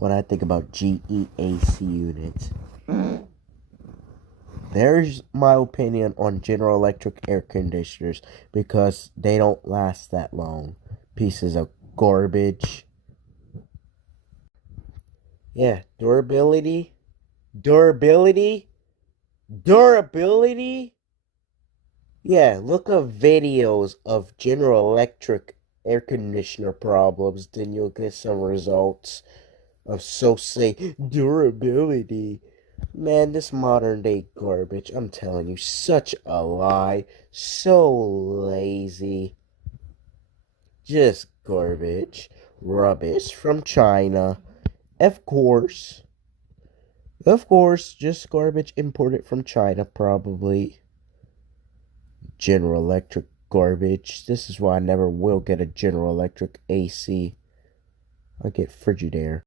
when I think about GEAC units. There's my opinion on General Electric air conditioners because they don't last that long. Pieces of garbage. Yeah, durability. Durability. Durability. Yeah, look up videos of General Electric air conditioner problems, then you'll get some results of so say durability. Man, this modern day garbage, I'm telling you, such a lie. So lazy. Just garbage. Rubbish from China. Of course. Of course, just garbage imported from China, probably. General Electric garbage. This is why I never will get a General Electric AC. I get Frigidaire.